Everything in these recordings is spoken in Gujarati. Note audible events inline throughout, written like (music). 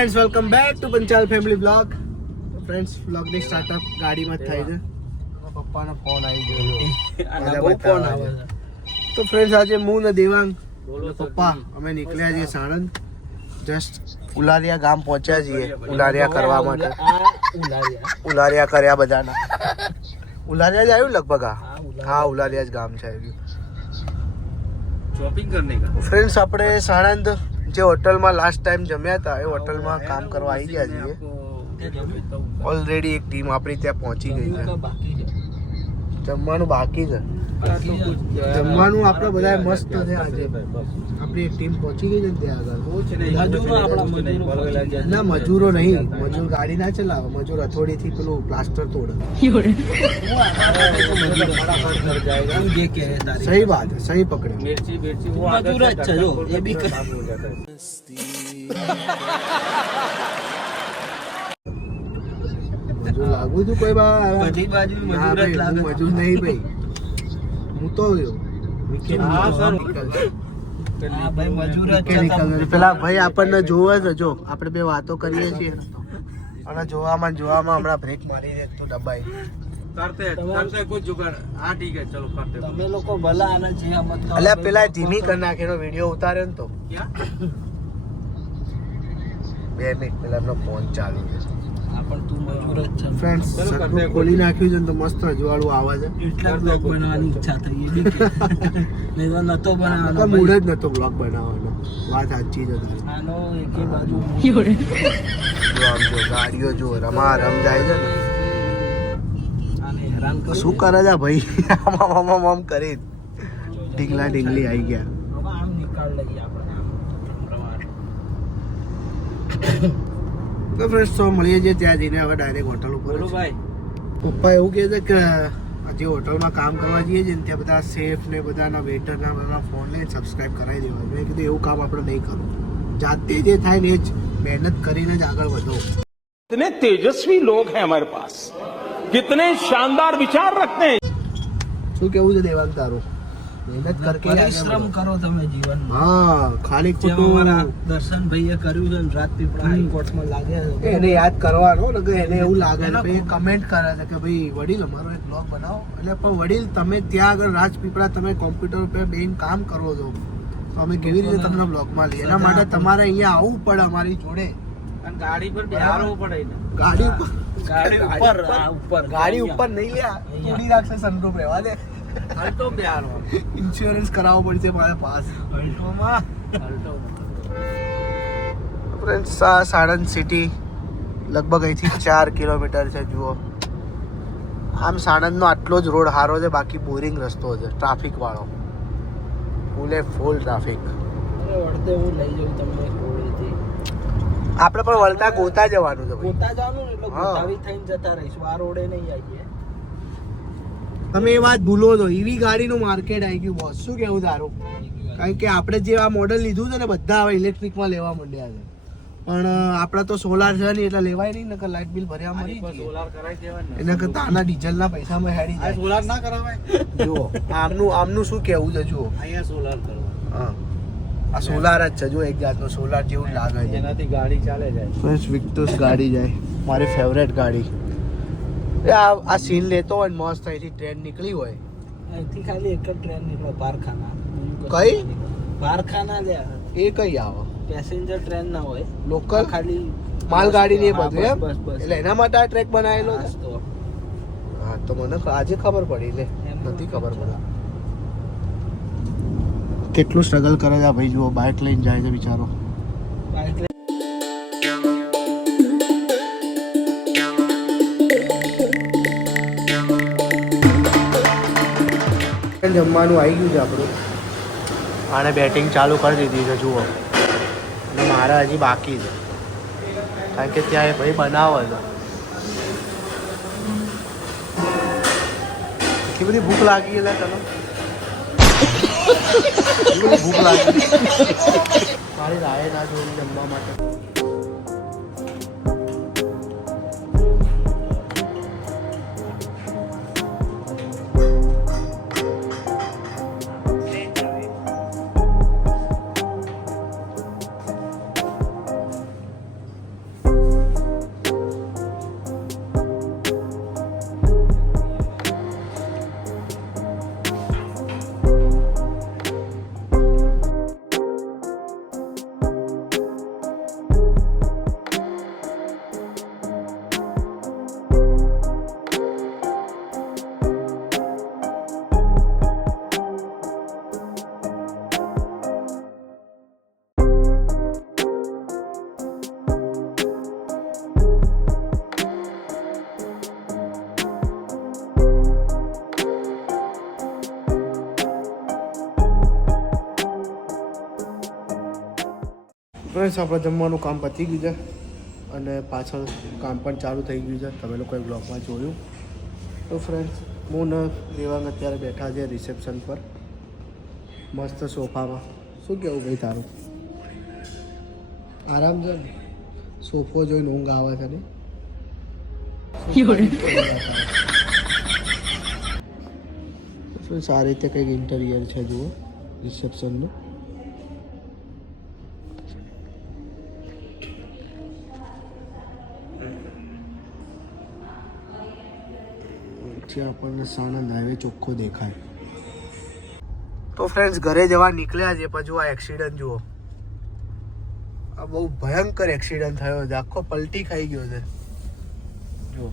Friends welcome back to Panchal family vlog friends બ્લોગની સ્ટાર્ટઅપ ગાડીમાં થાય છે. પપ્પાનો ફોન આવી ગયો. (laughs) તો ફ્રેન્ડ્સ આજે હું ને દેવાંગ પપ્પા અમે નીકળ્યા છીએ સાણંદ. જસ્ટ ઉલારિયા ગામ પહોંચ્યા છીએ ઉલારિયા કરવા માટે. ઉલારિયા. ઉલારિયા કર્યા બધાના. ઉલારિયા જ આવ્યું લગભગ હા ઉલારિયા. જ ગામ છે આવ્યું. શોપિંગ કરને ફ્રેન્ડ્સ આપણે સાણંદ જે હોટલમાં લાસ્ટ ટાઈમ જમ્યા હતા એ હોટલમાં કામ કરવા આવી ગયા છીએ. ઓલરેડી એક ટીમ આપણી ત્યાં પહોંચી ગઈ છે. જમવાનું બાકી છે. જમવાનું આપણે બધા મસ્ત છે આજે. આપણી ટીમ પહોંચી ગઈ છે ત્યાં આગળ. ના મજૂરો નહીં. મજૂર ગાડી ના ચલાવે મજૂર અથોડી થી પેલું પ્લાસ્ટર તોડે. સહી વાત સહી પકડે મજૂર જ છે જો એ બી લાગુ છું કોઈ બાજુ મજૂર નહીં ભાઈ. હું તો ગયો પેલા ભાઈ આપણને જોવે છે જો આપણે બે વાતો કરીએ છીએ. અને જોવામાં જોવામાં હમણાં બ્રેક મારી દે તું દબાઈ પેલા ધીમી કરી વીડિયો ઉતાર્યો ને તો. બે મિનિટ પેલા ફોન ચાલુ છે. તું ફ્રેન્ડ્સ हैं ખોલી નાખ્યું છે ને તો મસ્ત અજવાળું આવે છે. એટલા બ્લોગ બનાવવાની ઈચ્છા થઈ એ બી કે. (laughs) નહીં તો નતો બનાવવાનો મૂડ જ નતો બ્લોગ બનાવવાનો. વાત સાચી છે આનો એક બાજુ. જો ગાડીઓ જો રમા રમ જાય છે ને. શું કરે છે ભાઈ? આમ આમ આમ આમ કરી. ઢીંગલા ઢીંગલી આવી ગયા. હવે આમ નિકાળ લઈએ આપણે. આમ રમાડ. તો ફ્રેન્ડ્સ તો મળીએ છીએ ત્યાં જઈને હવે ડાયરેક્ટ હોટલ ઉપર બોલો જ. ભાઈ પપ્પા એવું કહે છે કે આ જે હોટલમાં કામ કરવા જઈએ છીએ ને ત્યાં બધા સેફ ને બધાના વેટરના બધા ફોન લઈને સબસ્ક્રાઇબ કરાવી દેવા મેં કીધું એવું કામ આપણે નહીં કરવું જાતે જે થાય ને એ જ મહેનત કરીને જ આગળ વધો कितने तेजस्वी लोग हैं हमारे पास कितने शानदार विचार रखते हैं શું કેવું છે દેવાંગ તારું મહેનત કરકે પરિશ્રમ કરો તમે જીવનમાં. હા ખાલી ખોટું અમારા દર્શનભાઈએ કર્યું છે રાત રાજપીપળા હાઈકોર્ટમાં લાગ્યા એને યાદ કરવાનો ને કે એને એવું લાગે ને ભાઈ કમેન્ટ કરે છે કે ભાઈ વડીલ અમારો એક બ્લોગ બનાવો. એટલે પણ વડીલ તમે ત્યાં આગળ રાજપીપળા તમે કોમ્પ્યુટર ઉપર બેન કામ કરો છો. તો અમે કેવી રીતે તમને બ્લોગમાં લઈએ? એના માટે તમારે અહીંયા આવવું પડે અમારી જોડે. અને ગાડી પર બેહારવું પડે ગાડી ઉપર ગાડી ઉપર ઉપર ગાડી ઉપર નહીં લે. તોડી નાખશે સનરૂફ રહેવા દે. અલ્ટો બેહારવાનો. ઇન્સ્યોરન્સ કરાવવો પડશે મારે પાસ. અલ્ટોમાં? અલ્ટો ફ્રેન્ડ્સ આ સાણંદ સિટી લગભગ અહીંથી ચાર કિલોમીટર છે જુઓ. આમ સાણંદનો આટલો જ રોડ સારો છે બાકી બોરિંગ રસ્તો છે ટ્રાફિક વાળો. ફૂલે ફૂલ ટ્રાફિક અરે વળતે હું લઈ જાઉં તમને આપણે પણ વળતા ગોતા જવાનું છે ગોતા જવાનું એટલે. ગોતાવી થઈને જતા રહીશું. આ રોડે નહીં આવીએ. તમે એ વાત ભૂલો છો. ઈવી ગાડીનું માર્કેટ આવી ગયું બોસ શું કેવું તારું? કારણ કે આપણે જે આ મોડલ લીધું છે ને બધા હવે ઇલેક્ટ્રિકમાં લેવા માંડ્યા છે. પણ આપણા તો સોલાર છે નહીં એટલે લેવાય નહીં નકર લાઇટ બિલ ભર્યા મળી. સોલાર કરાવી દેવાય એના કરતા આના ડીઝલના પૈસામાં હેડી જાય. સોલાર ના કરાવાય? જુઓ આમનું આમનું શું કેવું છે જુઓ. અહીંયા સોલાર કરવા. હા. આ સોલાર જ છે જો એક જાતનો સોલાર જેવું લાગે છે. જેનાથી ગાડી ચાલે જાય. ફર્સ્ટ વિક્ટોસ ગાડી જાય. મારી ફેવરેટ ગાડી. આ આ સીન લેતો હોય મસ્ત અહીંથી ટ્રેન નીકળી હોય. અહીંથી ખાલી એક જ ટ્રેન નીકળે બારખાના કઈ? બારખાના લે એ કઈ આવે? પેસેન્જર ટ્રેન ના હોય. લોકલ ખાલી માલગાડી ને બધું એમ. એટલે એના માટે આ ટ્રેક બનાવેલો છે. હા તો. મને આજે ખબર પડી લે. નથી ખબર મને કેટલું સ્ટ્રગલ કરે છે આ ભાઈ જુઓ બાઇક લઈને જાય છે બિચારો. જમવાનું આવી ગયું છે આપણું. આને બેટિંગ ચાલુ કરી દીધી છે, જુઓ. અને મારા હજી બાકી છે. કારણ કે ત્યાં એ ભાઈ બનાવે છે. એટલી બધી ભૂખ લાગી એટલે તને ભૂખ લાગી. મારી રાય ના જોઈ જમવા માટે. ફ્રેન્ડ્સ આપણે જમવાનું કામ પતી ગયું છે અને પાછળ કામ પણ ચાલુ થઈ ગયું છે. તમે લોકોએ બ્લોગમાં જોયું. તો ફ્રેન્ડ્સ હું ને દેવાંગ અત્યારે બેઠા છે રિસેપ્શન પર. મસ્ત સોફામાં. શું કહેવું ભાઈ તારું? આરામ છે ને? સોફો જોઈને ઊંઘ આવે છે ને સારી રીતે કંઈક ઇન્ટરિયર છે જુઓ રિસેપ્શનનું જે આપણને સાણંદ હાઈવે ચોખ્ખો દેખાય. તો ફ્રેન્ડ્સ ઘરે જવા નીકળ્યા છે પછી આ એક્સિડન્ટ જુઓ. આ બહુ ભયંકર એક્સિડન્ટ થયો છે. આખો પલટી ખાઈ ગયો છે. જુઓ.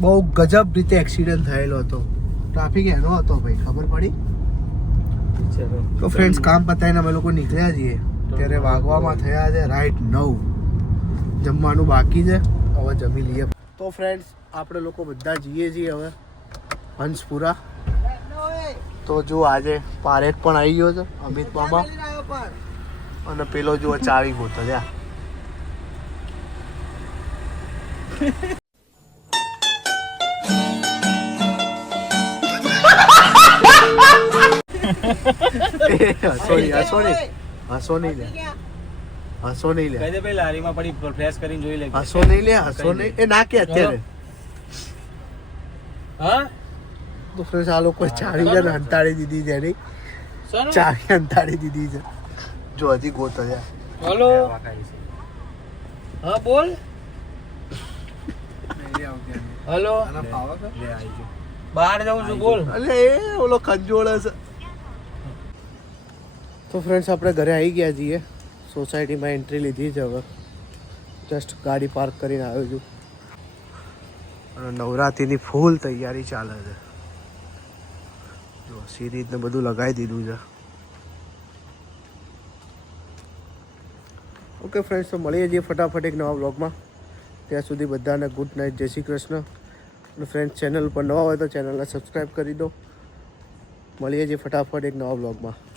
બહુ ગજબ રીતે એક્સિડન્ટ થયેલો હતો. ટ્રાફિક એનો હતો ભાઈ ખબર પડી? તો ફ્રેન્ડ્સ કામ પતાવીને અમે લોકો નીકળ્યા છીએ. ત્યારે વાગવામાં થયા છે રાઈટ નવ. જમવાનું બાકી છે. હવે જમી લઈએ. તો ફ્રેન્ડ્સ આપણે લોકો બધા જઈએ છીએ હવે હંસપુરા. તો જો આજે પારેખ પણ આવી ગયો છે, અમિત મામા. અને પેલો જુઓ ચાવી ગોતો ત્યાં સોરી નહીં હસો નહીં હસો નહીં લે હસો નહીં લે. કહી દે ભાઈ લારીમાં પડી ફ્લેશ કરીને જોઈ લે. હસો નહીં લે હસો નહીં. એ ના કે અત્યારે. હા? તો આ લોકો ચાળી જણ અંતાડી દીધી છે એની. ચાળી અંતાડી દીધી છે. જો હજી ગોતો છે. હલો હા બોલ. હલો. બહાર જાઉં છું બોલ. અલે એ ઓલો ખંજોળ છે તો ફ્રેન્ડ્સ આપણે ઘરે આવી ગયા છીએ. સોસાયટીમાં એન્ટ્રી લીધી છે હવે. જસ્ટ ગાડી પાર્ક કરીને આવ્યો છું. અને નવરાત્રિની ફૂલ તૈયારી ચાલે છે. જો સિરીજ ને બધું લગાવી દીધું છે. ઓકે ફ્રેન્ડ્સ તો મળીએ છીએ ફટાફટ એક નવા બ્લોગમાં ત્યાં સુધી બધાને ગુડ નાઇટ જય શ્રી કૃષ્ણ. અને ફ્રેન્ડ્સ ચેનલ પર નવા હોય તો ચેનલને સબસ્ક્રાઈબ કરી દો. મળીએ છીએ ફટાફટ એક નવા બ્લોગમાં